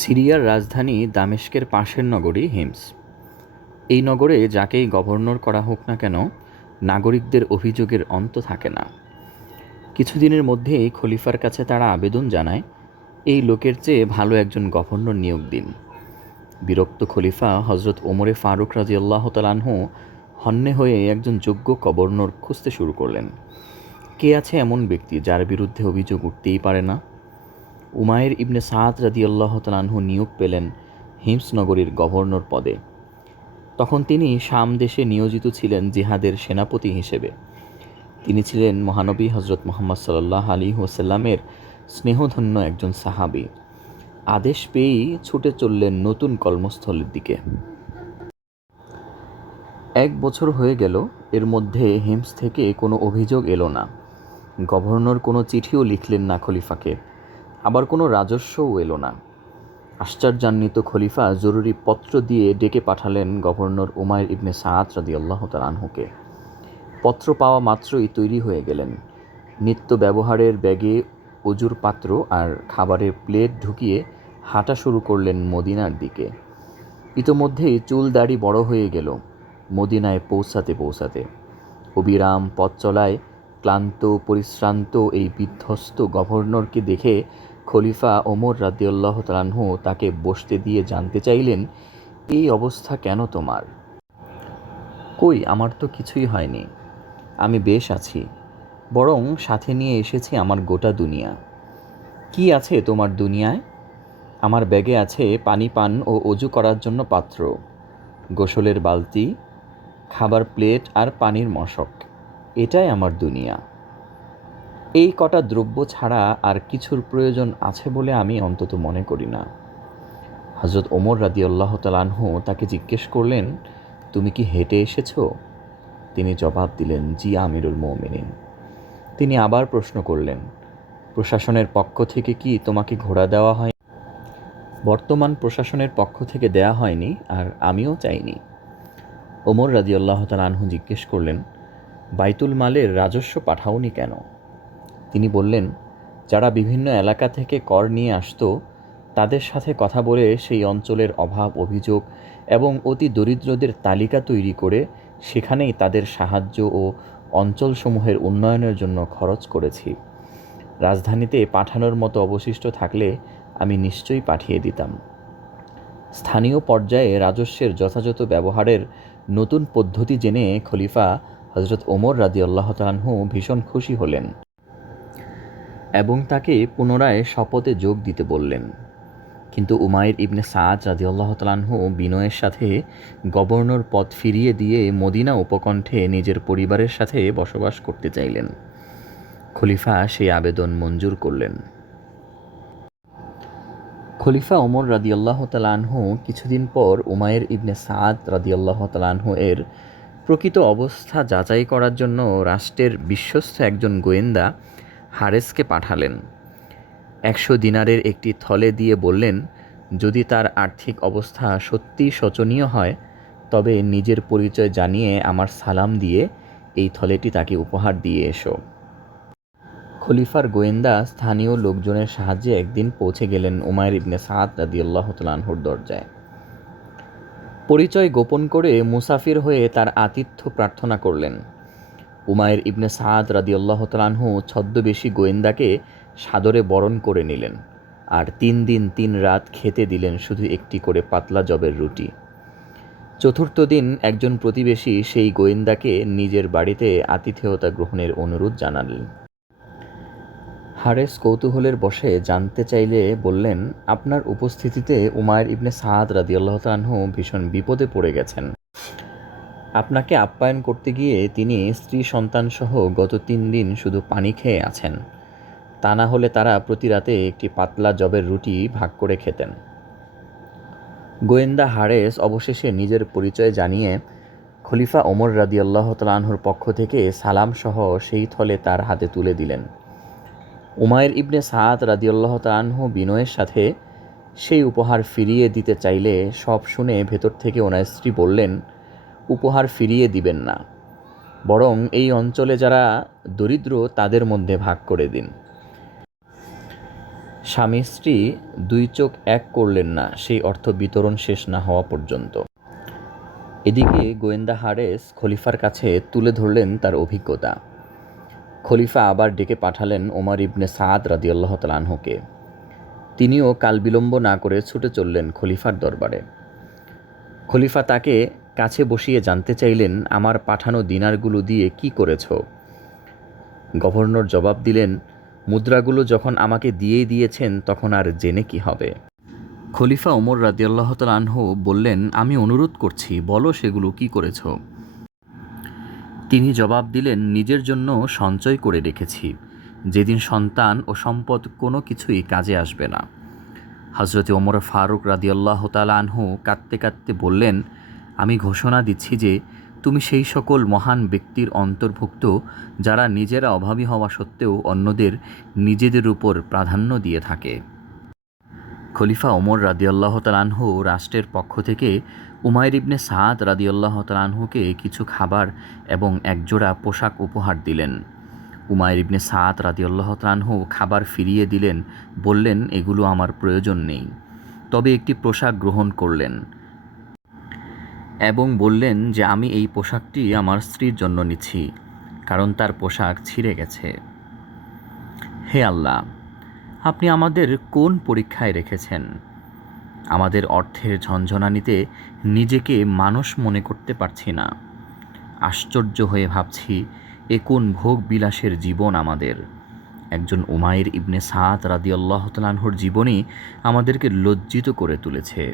সিরিয়ার রাজধানী দামেস্কের পাশের নগরী হিমস। এই নগরে যাকেই গভর্নর করা হোক না কেন, নাগরিকদের অভিযোগের অন্ত থাকে না। কিছুদিনের মধ্যেই খলিফার কাছে তারা আবেদন জানায়, এই লোকের চেয়ে ভালো একজন গভর্নর নিয়োগ দিন। বিরক্ত খলিফা হজরত ওমরে ফারুক রাদিয়াল্লাহু তাআলা আনহু হন্যে হয়ে একজন যোগ্য গভর্নর খুঁজতে শুরু করলেন। কে আছে এমন ব্যক্তি যার বিরুদ্ধে অভিযোগ উঠতেই পারে না? উমায়ের ইবনে সাদ রাদিয়াল্লাহু তাআলা আনহু নিয়োগ পেলেন হিমস নগরীর গভর্নর পদে। তখন তিনি শাম দেশে নিয়োজিত ছিলেন জিহাদের সেনাপতি হিসেবে। তিনি ছিলেন মহানবী হজরত মুহাম্মদ সাল্লাল্লাহু আলাইহি ওয়াসাল্লামের স্নেহধন্য একজন সাহাবী। আদেশ পেয়েই ছুটে চললেন নতুন কর্মস্থলের দিকে। 1 বছর হয়ে গেল, এর মধ্যে হিমস থেকে কোনো অভিযোগ এলো না। গভর্নর কোনো চিঠিও লিখলেন না খলিফাকে, আবার কোনো রাজস্বও এলো না। আশ্চর্যান্বিত খলিফা জরুরি পত্র দিয়ে ডেকে পাঠালেন গভর্নর উমাইর ইবনে সাদ রাদিয়াল্লাহু তাআলা আনহুকে। পত্র পাওয়া মাত্রই তৈরি হয়ে গেলেন। নিত্য ব্যবহারের ব্যাগে অজুর পাত্র আর খাবারের প্লেট ঢুকিয়ে হাঁটা শুরু করলেন মদিনার দিকে। ইতোমধ্যেই চুল দাড়ি বড় হয়ে গেল। মদিনায় পৌঁছাতে পৌঁছাতে অবিরাম পথ চলায় ক্লান্ত পরিশ্রান্ত এই বিধ্বস্ত গভর্নরকে দেখে খলিফা ওমর রাদিয়াল্লাহু তাআলা আনহু তাকে বসতে দিয়ে জানতে চাইলেন, এই অবস্থা কেন তোমার? কই, আমার তো কিছুই হয়নি, আমি বেশ আছি। বরং সাথে নিয়ে এসেছি আমার গোটা দুনিয়া। কি আছে তোমার দুনিয়ায়? আমার ব্যাগে আছে পানি পান ও অজু করার জন্য পাত্র, গোসলের বালতি, খাবার প্লেট আর পানির মশক। এটাই আমার দুনিয়া। এই কটা দ্রব্য ছাড়া আর কিছুর প্রয়োজন আছে বলে আমি অন্তত মনে করি না। হজরত ওমর রাদিয়াল্লাহু তাআলা আনহু তাকে জিজ্ঞেস করলেন, তুমি কি হেঁটে এসেছো? তিনি জবাব দিলেন, জি আমিরুল মুমিনিন। তিনি আবার প্রশ্ন করলেন, প্রশাসনের পক্ষ থেকে কি তোমাকে ঘোড়া দেওয়া হয়? বর্তমান প্রশাসনের পক্ষ থেকে দেয়া হয়নি, আর আমিও চাইনি। ওমর রাদিয়াল্লাহু তাআলা আনহু জিজ্ঞেস করলেন, বাইতুল মালের রাজস্ব পাঠাওনি কেন? তিনি বললেন, যারা বিভিন্ন এলাকা থেকে কর নিয়ে আসতো, তাদের সাথে কথা বলে সেই অঞ্চলের অভাব অভিযোগ এবং অতি দরিদ্রদের তালিকা তৈরি করে সেখানেই তাদের সাহায্য ও অঞ্চলসমূহের উন্নয়নের জন্য খরচ করেছি। রাজধানীতে পাঠানোর মতো অবশিষ্ট থাকলে আমি নিশ্চয়ই পাঠিয়ে দিতাম। স্থানীয় পর্যায়ে রাজস্বের যথাযথ ব্যবহারের নতুন পদ্ধতি জেনে খলিফা হজরত ওমর রাদিয়াল্লাহু তাআলা আনহু ভীষণ খুশি হলেন এবং তাকে পুনরায় শপথে যোগ দিতে বললেন। কিন্তু উমাইর ইবনে সাদ রাদিয়াল্লাহু তাআলা আনহু বিনয়ের সাথে গভর্নর পদ ফিরিয়ে দিয়ে মদিনা উপকণ্ঠে নিজের পরিবারের সাথে বসবাস করতে চাইলেন। খলিফা সেই আবেদন মঞ্জুর করলেন। খলিফা ওমর রাদিয়াল্লাহু তাআলা আনহু কিছুদিন পর উমাইর ইবনে সাদ রাদিয়াল্লাহু তাআলা আনহু এর প্রকৃত অবস্থা যাচাই করার জন্য রাষ্ট্রের বিশ্বস্ত একজন গোয়েন্দা হারেসকে পাঠালেন। 100 দিনারের একটি থলে দিয়ে বললেন, যদি তার আর্থিক অবস্থা সত্যিই শোচনীয় হয়, তবে নিজের পরিচয় জানিয়ে আমার সালাম দিয়ে এই থলেটি তাকে উপহার দিয়ে এসো। খলিফার গোয়েন্দা স্থানীয় লোকজনের সাহায্যে একদিন পৌঁছে গেলেন উমাইর ইবনে সাদ রাদিয়াল্লাহু তাআলা আনহুর দরজায়। পরিচয় গোপন করে মুসাফির হয়ে তার আতিথ্য প্রার্থনা করলেন। উমাইর ইবনে সাদ রাদিয়াল্লাহু তাআলা আনহু ছদ্মবেশী গোয়েন্দাকে সাদরে বরণ করে নিলেন, আর 3 দিন 3 রাত খেতে দিলেন শুধু একটি করে পাতলা জবের রুটি। চতুর্থ দিন একজন প্রতিবেশী সেই গোয়েন্দাকে নিজের বাড়িতে আতিথেয়তা গ্রহণের অনুরোধ জানালেন। হারেস কৌতূহলের বশে জানতে চাইলে বললেন, আপনার উপস্থিতিতে উমাইর ইবনে সাদ রাদিয়াল্লাহু তাআলা আনহু ভীষণ বিপদে পড়ে গেছেন। আপনাকে আপ্যায়ন করতে গিয়ে তিনি স্ত্রী সন্তানসহ গত 3 দিন শুধু পানি খেয়ে আছেন। তা না হলে তারা প্রতি রাতে একটি পাতলা জবের রুটি ভাগ করে খেতেন। গোয়েন্দা হারেস অবশেষে নিজের পরিচয় জানিয়ে খলিফা ওমর রাদিয়াল্লাহু তাআলা আনহুর পক্ষ থেকে সালামসহ সেই থলে তার হাতে তুলে দিলেন। উমাইর ইবনে সাদ রাদিয়াল্লাহু তাআলা আনহু বিনয়ের সাথে সেই উপহার ফিরিয়ে দিতে চাইলে সব শুনে ভেতর থেকে ওনার স্ত্রী বললেন, উপহার ফিরিয়ে দিবেন না, বরং এই অঞ্চলে যারা দরিদ্র তাদের মধ্যে ভাগ করে দিন। স্বামী স্ত্রী দুই চোখ এক করলেন না সেই অর্থ বিতরণ শেষ না হওয়া পর্যন্ত। এদিকে গোয়েন্দা হারেস খলিফার কাছে তুলে ধরলেন তার অভিজ্ঞতা। খলিফা আবার ডেকে পাঠালেন ওমর ইবনে সাদ রাদিয়াল্লাহু তাআলা আনহুকে। তিনিও কাল বিলম্ব না করে ছুটে চললেন খলিফার দরবারে। খলিফা তাকে কাছে বসিয়ে জানতে চাইলেন, আমার পাঠানো দিনারগুলো দিয়ে কি করেছ? গভর্নর জবাব দিলেন, মুদ্রাগুলো যখন আমাকে দিয়েই দিয়েছেন তখন আর জেনে কি হবে। খলিফা ওমর রাদিয়াল্লাহু তাআলা আনহু বললেন, আমি অনুরোধ করছি, বলো সেগুলো কি করেছ? তিনি জবাব দিলেন, নিজের জন্য সঞ্চয় করে রেখেছি, যেদিন সন্তান ও সম্পদ কোনো কিছুই কাজে আসবে না। হযরত ওমর ফারুক রাদিয়াল্লাহু তাআলা আনহু কাঁদতে কাঁদতে বললেন, আমি ঘোষণা দিচ্ছি যে তুমি সেই সকল মহান ব্যক্তির অন্তর্ভুক্ত যারা নিজেরা অভাবী হওয়া সত্ত্বেও অন্যদের নিজেদের উপর প্রাধান্য দিয়ে থাকে। খলিফা ওমর রাদিয়াল্লাহু তাআলা আনহু রাষ্ট্রের পক্ষ থেকে উমাইর ইবনে সাদ রাদিয়াল্লাহু তাআলা আনহুকে কিছু খাবার এবং একজোড়া পোশাক উপহার দিলেন। উমাইর ইবনে সাদ রাদিয়াল্লাহু তাআলা আনহু খাবার ফিরিয়ে দিলেন, বললেন, এগুলো আমার প্রয়োজন নেই। তবে একটি পোশাক গ্রহণ করলেন এবং বললেন যে আমি এই পোশাকটি আমার স্ত্রীর জন্য নিচ্ছি, কারণ তার পোশাক ছিঁড়ে গেছে। হে আল্লাহ, আপনি আমাদের কোন পরীক্ষায় রেখেছেন? আমাদের অর্থের ঝনঝনানিতে নিজেকে মানুষ মনে করতে পারছি না। আশ্চর্য হয়ে ভাবছি, এ কোন ভোগ বিলাসের জীবন আমাদের। একজন উমাইর ইবনে সাদ রাদিয়াল্লাহু তাআলা আনহুর জীবনী আমাদেরকে লজ্জিত করে তুলেছে।